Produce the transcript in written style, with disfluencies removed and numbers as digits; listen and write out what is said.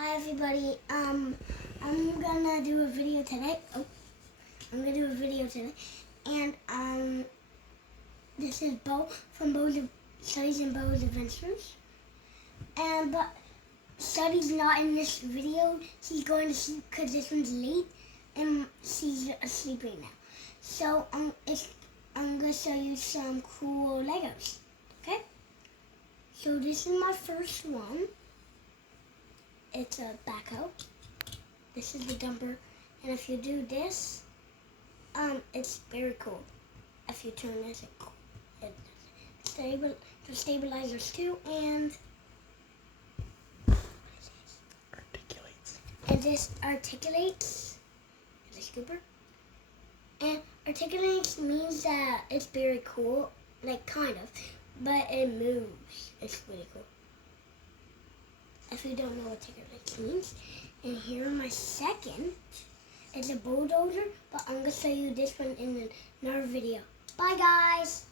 Hi everybody. I'm gonna do a video today. And this is Bo from Bo's Studies and Bo's Adventures. But Study's not in this video. She's going to sleep because this one's late, and she's asleep right now. So I'm gonna show you some cool Legos. Okay. So this is my first one. It's a backhoe. This is the dumper, and if you do this, it's very cool. If you turn this, there's stabilizers too, and this articulates. It's a scooper, and articulates means that it's very cool, like kind of, but it moves. It's really cool. If you don't know what articulates means. And here my second is a bulldozer, but I'm going to show you this one in another video. Bye guys!